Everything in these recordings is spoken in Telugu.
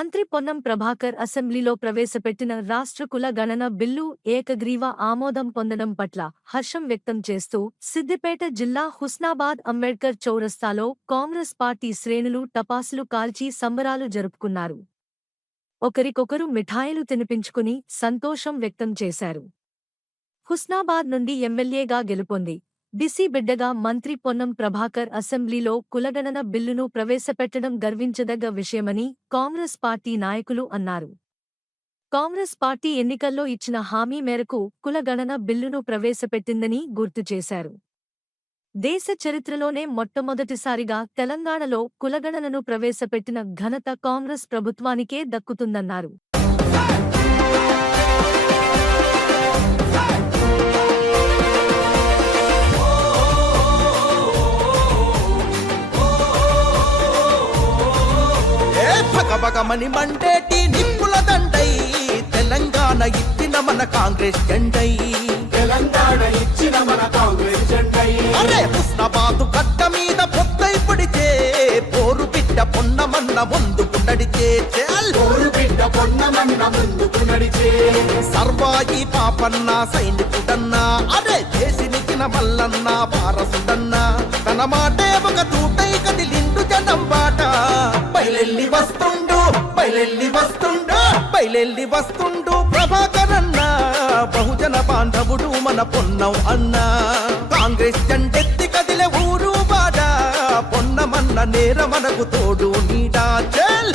మంత్రి పొన్నం ప్రభాకర్ అసెంబ్లీలో ప్రవేశపెట్టిన రాష్ట్ర కుల గణన బిల్లు ఏకగ్రీవ ఆమోదం పొందడం పట్ల హర్షం వ్యక్తం చేస్తూ సిద్దిపేట జిల్లా హుస్నాబాద్ అంబేడ్కర్ చౌరస్తాలో కాంగ్రెస్ పార్టీ శ్రేణులు టపాసులు కాల్చి సంబరాలు జరుపుకున్నారు. ఒకరికొకరు మిఠాయిలు తినిపించుకుని సంతోషం వ్యక్తం చేశారు. హుస్నాబాద్ నుండి ఎమ్మెల్యేగా గెలుపొంది. బిసి బిడ్డగా మంత్రి పొన్నం ప్రభాకర్ అసెంబ్లీలో కులగణన బిల్లును ప్రవేశపెట్టడం గర్వించదగ్గ విషయమని కాంగ్రెస్ పార్టీ నాయకులు అన్నారు. కాంగ్రెస్ పార్టీ ఎన్నికల్లో ఇచ్చిన హామీ మేరకు కులగణన బిల్లును ప్రవేశపెట్టిందని గుర్తు చేశారు. దేశ చరిత్రలోనే మొట్టమొదటిసారిగా తెలంగాణలో కులగణనను ప్రవేశపెట్టిన ఘనత కాంగ్రెస్ ప్రభుత్వానికే దక్కుతుందన్నారు. భగభగమని మండేటి నిప్పుల దండై తెలంగాణ ఇచ్చిన మన కాంగ్రెస్ జెండై. తెలంగాణ ఇచ్చిన మన కాంగ్రెస్ జెండై. అరే హుస్నాబాదు కట్ట మీద పొత్తై పడితే పోరు బిడ్డ పొన్నమన్న ముందుకు నడిచే. చేల్! ఊరు బిడ్డ పొన్నమన్న ముందుకు నడిచే. సర్వాయి పాపన్న సైనికుడన్నా. అరే దేశినికిన మల్లన్న వారసుడన్నా. తన మాటే ఒక తూటై కదిలిండు జనం బాట. బయలెల్లి వస్తుండు బయలెల్లి వస్తుండు బయలెల్లి వస్తుండు ప్రభాకరన్న. బహుజన బాంధవుడు మన పొన్నం అన్న. కాంగ్రెస్ జెండెత్తి కదిలే ఊరు బాడ. పొన్నమన్న నేర మనకు తోడు నీడా. చెల్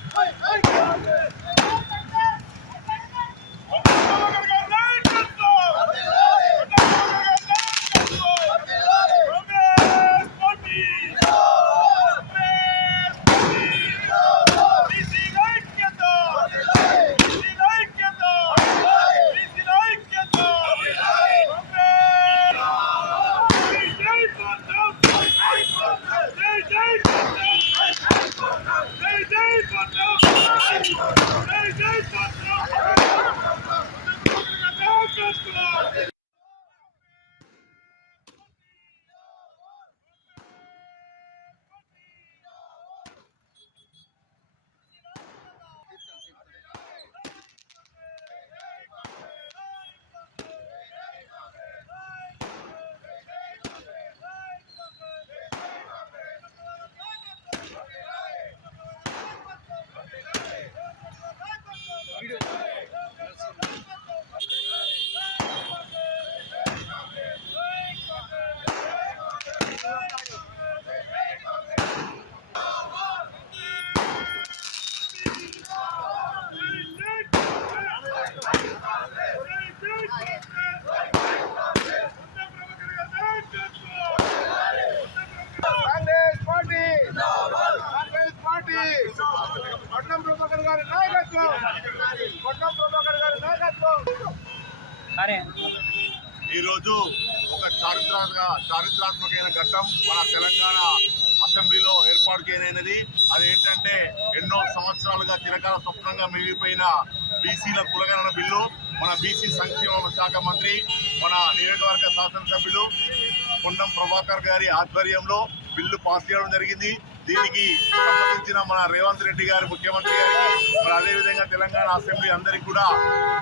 Hey, hey, hey, hey. ఈరోజు ఒక చారిత్రాత్మక చారిత్రాత్మకమైన ఘట్టం మన తెలంగాణ అసెంబ్లీలో ఏర్పాటు చేయనైనది అది ఏంటంటే ఎన్నో సంవత్సరాలుగా చిరకాల స్వప్నంగా మిగిలిపోయిన బీసీల కులగణన బిల్లు మన బీసీ సంక్షేమ శాఖ మంత్రి మన నియోజకవర్గ శాసనసభ్యులు పొన్నం ప్రభాకర్ గారి ఆధ్వర్యంలో బిల్లు పాస్ చేయడం జరిగింది. దీనికి సంబంధించిన మన రేవంత్ రెడ్డి గారు ముఖ్యమంత్రి గారికి మరి అదేవిధంగా తెలంగాణ అసెంబ్లీ అందరికీ కూడా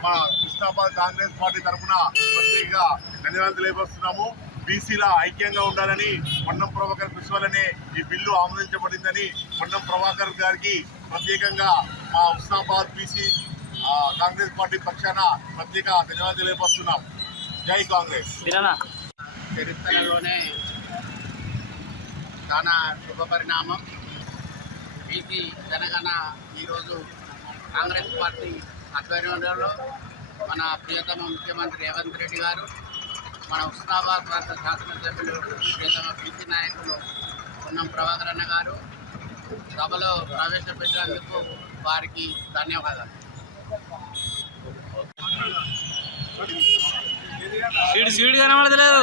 మన కృష్ణాబాద్ కాంగ్రెస్ పార్టీ తరఫున ప్రత్యేకంగా ధన్యవాదాలు తెలియపరుస్తున్నాము. బీసీల ఐక్యంగా ఉండాలని పొన్నం ప్రభాకర్ కృషి వల్లనే ఈ బిల్లు ఆమోదించబడిందని పొన్నం ప్రభాకర్ గారికి ప్రత్యేకంగా మా హుస్నాబాద్ బీసీ కాంగ్రెస్ పార్టీ పక్షాన ప్రత్యేక ధన్యవాదాలు తెలియపరుస్తున్నాం. జై కాంగ్రెస్. చరిత్రలోనే చాలా శుభ పరిణామం బీసీ జనగణ ఈరోజు కాంగ్రెస్ పార్టీ ఆధ్వర్యంలో మన ప్రియతమ ముఖ్యమంత్రి రేవంత్ రెడ్డి గారు మన ఉస్నాబాద్ ప్రాంత శాసనసభ్యులు ప్రియతమ బీసీ నాయకులు పొన్నం ప్రభాకర్ అన్న గారు సభలో ప్రవేశపెట్టినందుకు వారికి ధన్యవాదాలు. సీడ్ సీడ్ కనబడతలేదు.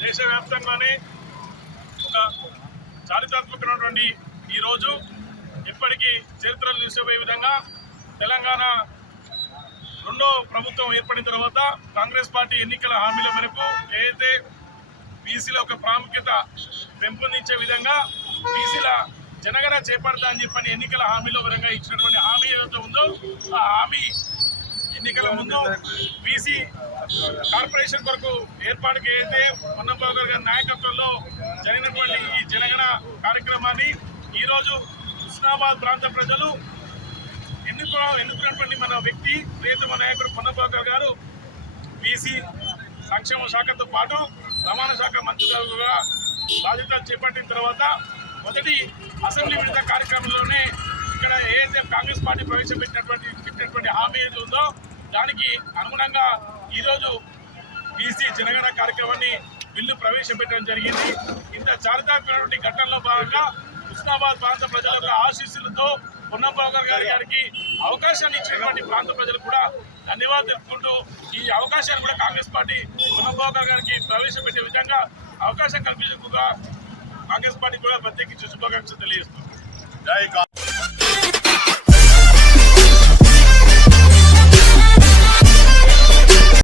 దేశవ్యాప్తంగానే ఒక చారిత్రాత్మకమైనటువంటి ఈరోజు ఇప్పటికీ చరిత్రలు నిలిచిపోయే విధంగా తెలంగాణ రెండో ప్రభుత్వం ఏర్పడిన తర్వాత కాంగ్రెస్ పార్టీ ఎన్నికల హామీల మేరకు ఏదైతే బీసీల ఒక ప్రాముఖ్యత పెంపొందించే విధంగా బీసీల జనగణ చేపడతా అని చెప్పని ఎన్నికల హామీలో విధంగా ఇచ్చినటువంటి హామీ ఏదైతే ఉందో ఆ హామీ ఎన్నికల ముందు బీసీ కార్పొరేషన్ కొరకు ఏర్పాటుకి అయితే పొన్నంబాబు గారి నాయకత్వంలో జరిగినటువంటి ఈ జనగణ కార్యక్రమాన్ని ఈరోజు హుస్నాబాద్ ప్రాంత ప్రజలు ఎన్నుకో ఎన్నుకున్నటువంటి మన వ్యక్తి ప్రియతమ నాయకుడు పొన్నబాబు గారు బీసీ సంక్షేమ శాఖతో పాటు రవాణా శాఖ మంత్రిగా బాధ్యతలు చేపట్టిన తర్వాత మొదటి అసెంబ్లీ విడత కార్యక్రమంలోనే ఇక్కడ ఏదైతే కాంగ్రెస్ పార్టీ ప్రవేశపెట్టినటువంటి పెట్టినటువంటి హామీ ఏది ఉందో దానికి అనుగుణంగా ఈరోజు బీసీ జనగణ కార్యక్రమాన్ని బిల్లు ప్రవేశపెట్టడం జరిగింది. ఇంత చారిత్రాత్మకమైనటువంటి ఘటనలో భాగంగా హుస్నాబాద్ ప్రాంత ప్రజల యొక్క ఆశీస్సులతో పొన్నంబాబు గారి గారికి అవకాశాన్ని ఇచ్చినటువంటి ప్రాంత ప్రజలు కూడా ధన్యవాదాలు తెలుపుకుంటూ ఈ అవకాశాన్ని కూడా కాంగ్రెస్ పార్టీ పొన్నంబాబు గారికి ప్రవేశపెట్టే విధంగా అవకాశం కల్పించకుండా కాంగ్రెస్ పార్టీ కూడా ప్రత్యేకించి శుభాకాంక్షలు తెలియజేస్తుంది